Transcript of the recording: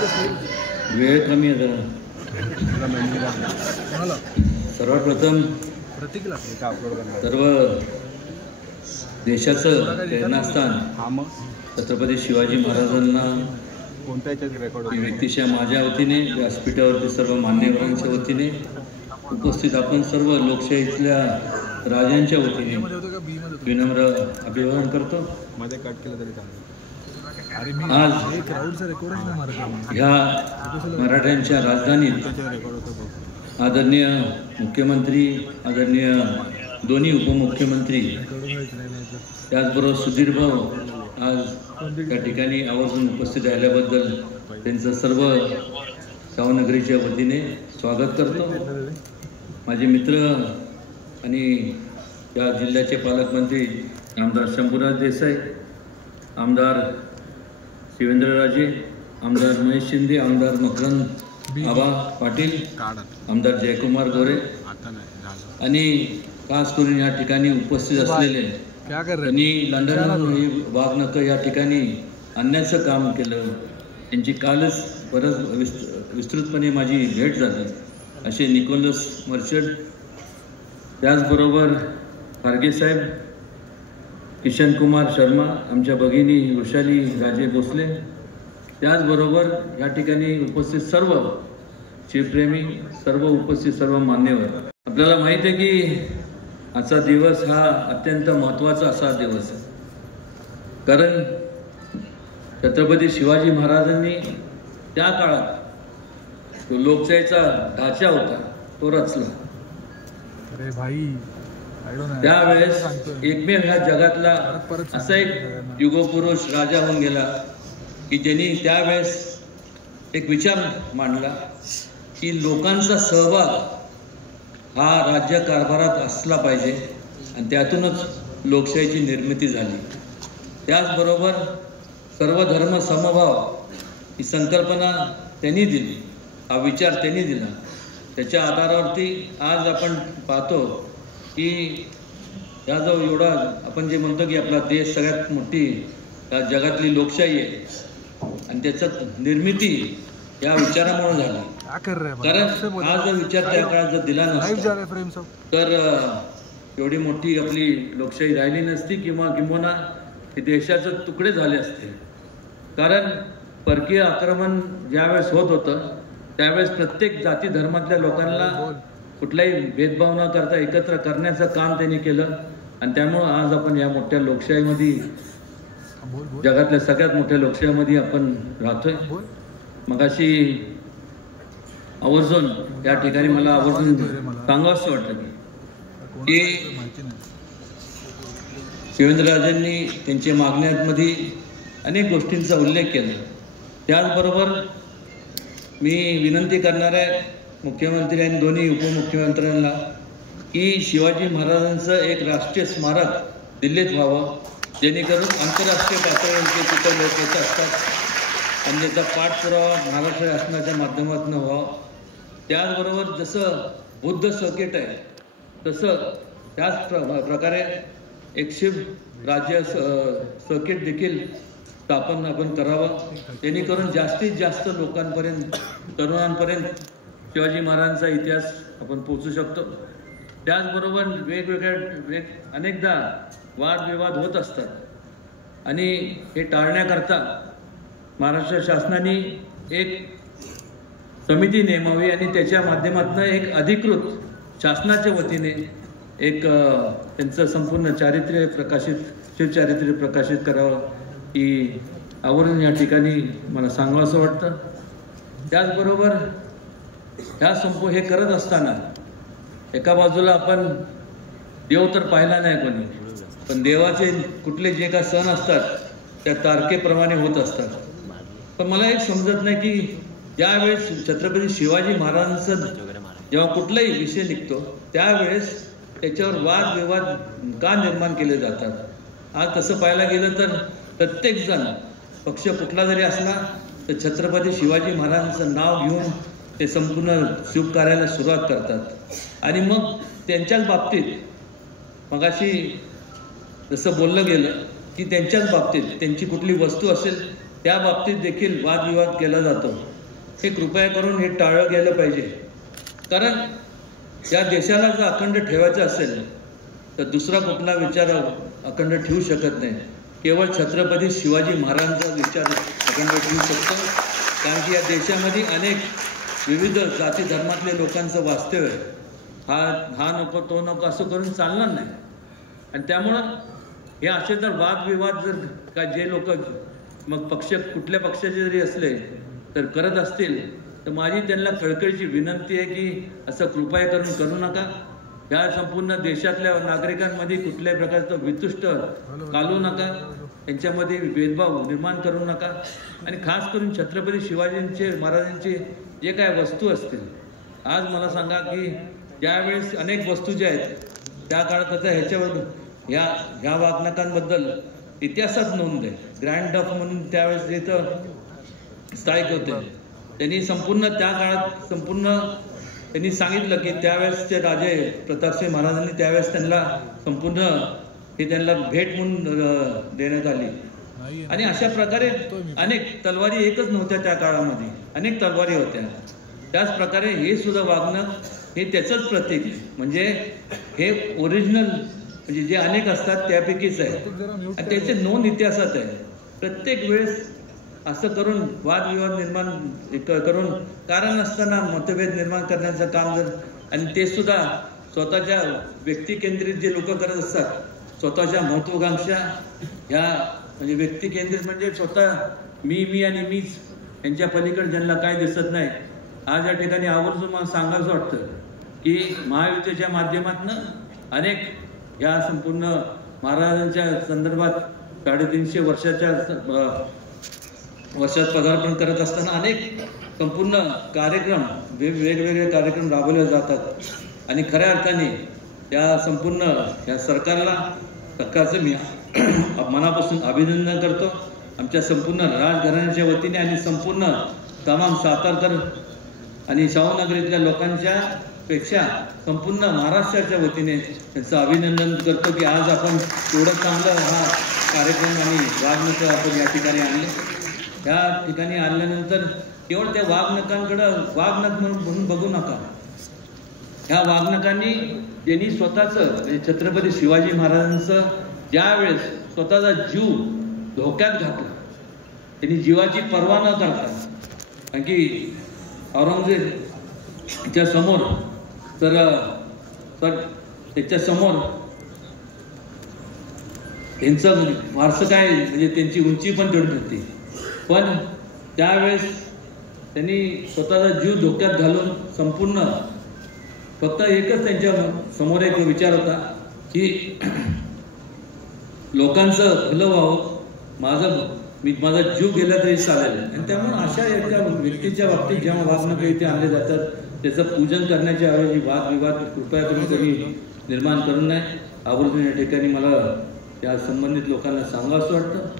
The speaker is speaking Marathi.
वेळ कमी आहे जरा. सर्वात प्रथम सर्व देशाचं प्रेरणास्थान छत्रपती शिवाजी महाराजांना व्यक्तिशः माझ्या वतीने, व्यासपीठावरती सर्व मान्यवरांच्या वतीने, उपस्थित आपण सर्व लोकशाहीतल्या राजांच्या वतीने विनम्र अभिवादन करतो. आज ह्या मराठ्यांच्या राजधानीत आदरणीय मुख्यमंत्री, आदरणीय दोन्ही उपमुख्यमंत्री, त्याचबरोबर सुधीर भाऊ आज त्या ठिकाणी आवर्जून उपस्थित राहिल्याबद्दल त्यांचं सर्व सावनगरीच्या वतीने स्वागत करतो. माझे मित्र आणि या जिल्ह्याचे पालकमंत्री आमदार शंभूराज देसाई, आमदार शिवेंद्रराजे, आमदार महेश शिंदे, आमदार मकरंद आबा पाटील, आमदार जयकुमार गोरे आणि खास करून या ठिकाणी उपस्थित असलेले त्यांनी लंडनहून वाघनखं या ठिकाणी आणण्याचं काम केलं. त्यांची कालच बरंच विस्तृतपणे माझी भेट झाली असे निकोलस मर्चंट, त्याचबरोबर खारगे साहेब, किशन कुमार शर्मा, आमच्या भगिनी वृषाली राजे भोसले, त्याचबरोबर या ठिकाणी उपस्थित सर्व शिवप्रेमी, सर्व उपस्थित सर्व मान्यवर. आपल्याला माहीत आहे की आजचा दिवस हा अत्यंत महत्त्वाचा असा दिवस आहे, कारण छत्रपती शिवाजी महाराजांनी त्या काळात जो लोकशाहीचा ढाचा होता तो रचला. त्यावेळेस एकमेव ह्या जगातला असा एक युगपुरुष राजा होऊन गेला की ज्यांनी त्यावेळेस एक विचार मांडला की लोकांचा सहभाग हा राज्य कारभारात असला पाहिजे आणि त्यातूनच लोकशाहीची निर्मिती झाली. त्याचबरोबर सर्व धर्म समभाव ही संकल्पना त्यांनी दिली, हा विचार त्यांनी दिला. त्याच्या आधारावरती आज आपण पाहतो की या जो एवढा आपण जे म्हणतो की आपला देश सगळ्यात मोठी या जगातली लोकशाही आहे आणि त्याच्यात निर्मिती या विचारामुळे झाली. कारण हा जो विचार त्या काळात जर दिला नसता तर एवढी मोठी आपली लोकशाही राहिली नसती किंवा हे देशाचे तुकडे झाले असते. कारण परकीय आक्रमण ज्यावेळेस होत होतं त्यावेळेस प्रत्येक जाती धर्मातल्या लोकांना कुठलाही भेदभाव न करता एकत्र करण्याचं काम त्यांनी केलं आणि त्यामुळं आज आपण या मोठ्या लोकशाहीमध्ये, जगातल्या सगळ्यात मोठ्या लोकशाहीमध्ये आपण राहतोय. मगाशी आवर्जून या ठिकाणी मला आवर्जून सांगावंसं वाटतं की शिवेंद्रराजेंनी त्यांच्या मागण्यांमध्ये अनेक गोष्टींचा उल्लेख केला. त्याचबरोबर मी विनंती करणार आहे मुख्यमंत्री आणि दोन्ही उपमुख्यमंत्र्यांना की शिवाजी महाराजांचं एक राष्ट्रीय स्मारक दिल्लीत व्हावं, जेणेकरून आंतरराष्ट्रीय पातळीवरती तिथं लोक येत असतात आणि त्याचा पाठपुरावा महाराष्ट्र शासनाच्या माध्यमातून व्हावा. त्याचबरोबर जसं बुद्ध सर्किट आहे तसं त्याच प्रकारे एक शिव राज्य सर्किट देखील स्थापन आपण करावं, जेणेकरून जास्तीत जास्त लोकांपर्यंत, तरुणांपर्यंत शिवाजी महाराजांचा इतिहास आपण पोहोचू शकतो. त्याचबरोबर वेगवेगळ्या अनेकदा वादविवाद होत असतात आणि हे टाळण्याकरता महाराष्ट्र शासनाने एक समिती नेमावी आणि त्याच्या माध्यमातून एक अधिकृत शासनाच्या वतीने एक त्यांचं संपूर्ण चारित्र्य प्रकाशित, शिवचारित्र्य प्रकाशित करावं ही आवर्जून या ठिकाणी मला सांगावंसं वाटतं. त्याचबरोबर ह्या हे करत असताना एका बाजूला आपण देव तर पाहिला नाही कोणी, पण देवाचे कुठले जे काही सण असतात त्या तारखेप्रमाणे होत असतात. पण मला एक समजत नाही की ज्यावेळेस छत्रपती शिवाजी महाराजांचा जेव्हा कुठलाही विषय निघतो त्यावेळेस त्याच्यावर वादविवाद का निर्माण केले जातात. आज तसं पाहायला गेलं तर प्रत्येकजण पक्ष कुठला जरी असला तर छत्रपती शिवाजी महाराजांचं नाव घेऊन ते संपूर्ण शुभ कार्याला सुरुवात करतात आणि मग त्यांच्याच बाबतीत मगाशी जसं बोललं गेलं की त्यांच्याच बाबतीत त्यांची कुठली वस्तू असेल त्या बाबतीत देखील वादविवाद केला जातो, हे कृपया करून हे टाळलं गेलं पाहिजे. कारण या देशाला जर अखंड ठेवायचं असेल तर दुसरा कुठला विचार अखंड ठेवू शकत नाही. केवळ छत्रपती शिवाजी महाराजांचा विचार अखंड ठेवू शकतो. कारण की या देशामध्ये अनेक विविध जाती धर्मातल्या लोकांचं वास्तव्य हा नको तो नको असं करून चालणार नाही. आणि त्यामुळं हे असे जर वादविवाद जर का जे लोक मग कुठल्या पक्षाचे जरी असले तर करत असतील तर माझी त्यांना कळकळीची विनंती आहे की असं कृपया करून करू नका. या संपूर्ण देशातल्या नागरिकांमध्ये कुठल्याही प्रकारचं वितुष्ट घालू नका, त्यांच्यामध्ये भेदभाव निर्माण करू नका. आणि खास करून छत्रपती शिवाजींचे महाराजांचे जे काय वस्तू असतील, आज मला सांगा की ज्यावेळेस अनेक वस्तू ज्या आहेत त्या काळात आता ह्याच्यावर ह्या वागणकांबद्दल इतिहासात नोंद आहे. ग्रँड डफ म्हणून त्यावेळेस इथं स्थायिक होते. त्यांनी संपूर्ण त्या काळात त्यांनी सांगितलं की त्यावेळेसचे राजे प्रतापसिंह महाराजांनी त्यावेळेस त्यांना संपूर्ण हे त्यांना भेट म्हणून देण्यात आली. आणि अशा प्रकारे अनेक तलवारी एकच नव्हत्या त्या काळामध्ये, अनेक तलवारी होत्या. त्याच प्रकारे हे सुद्धा वागणं हे त्याचंच प्रतीक आहे. म्हणजे हे ओरिजिनल म्हणजे जे अनेक असतात त्यापैकीच आहे आणि त्याचे नोंद इतिहासात आहे. प्रत्येक वेळेस असं करून वादविवाद निर्माण करून कारण नसताना मतभेद निर्माण करण्याचं काम जर आणि ते सुद्धा स्वतःच्या व्यक्तिकेंद्रित जे लोक करत असतात, स्वतःच्या महत्वाकांक्षा ह्या म्हणजे व्यक्तिकेंद्रित म्हणजे स्वतः मी आणि मीच यांच्या पलीकडे ज्यांना काय दिसत नाही. आज या ठिकाणी आवर्जून मला सांगायचं वाटतं की महायुतीच्या माध्यमातून अनेक या संपूर्ण महाराजांच्या संदर्भात 350 वर्षात पदार्पण करत असताना अनेक संपूर्ण कार्यक्रम वेगवेगळे कार्यक्रम राबवले जातात. आणि खऱ्या अर्थाने या संपूर्ण या सरकारचं मी मनापासून अभिनंदन करतो. आमच्या संपूर्ण राजघराण्याच्या वतीने आणि संपूर्ण तमाम सातारकर आणि शाहूनगरीतल्या लोकांच्या पेक्षा संपूर्ण महाराष्ट्राच्या वतीने त्यांचं अभिनंदन करतो की आज आपण एवढं चांगलं हा कार्यक्रम आणि वागणुका आपण या ठिकाणी आणले. या ठिकाणी आणल्यानंतर केवळ त्या वागणकांकडं वागणक म्हणून बघू नका. ह्या वागणकांनी त्यांनी स्वतःचं म्हणजे छत्रपती शिवाजी महाराजांचं ज्यावेळेस स्वतःचा जीव धोक्यात घातला, त्यांनी जीवाची पर्वा न करता, कारण की औरंगजेबच्या समोर तर त्याच्यासमोर त्यांचं वारसं काय म्हणजे त्यांची उंची पण तेवढी होती. पण त्यावेळेस त्यांनी स्वतःचा जीव धोक्यात घालून संपूर्ण फक्त एकच त्यांच्या समोर एक विचार होता की लोकांचं भलं व्हावं, माझा जीव गेला तरी चालेल. आणि त्यामुळे अशा एका व्यक्तीच्या बाबतीत जेव्हा वागणुका इथे आणले जातात त्याचं पूजन करण्याच्या ऐवजी वादविवाद कृपया करून कधी निर्माण करू नये. आवर्जून या ठिकाणी मला या संबंधित लोकांना सांगावंसं वाटतं.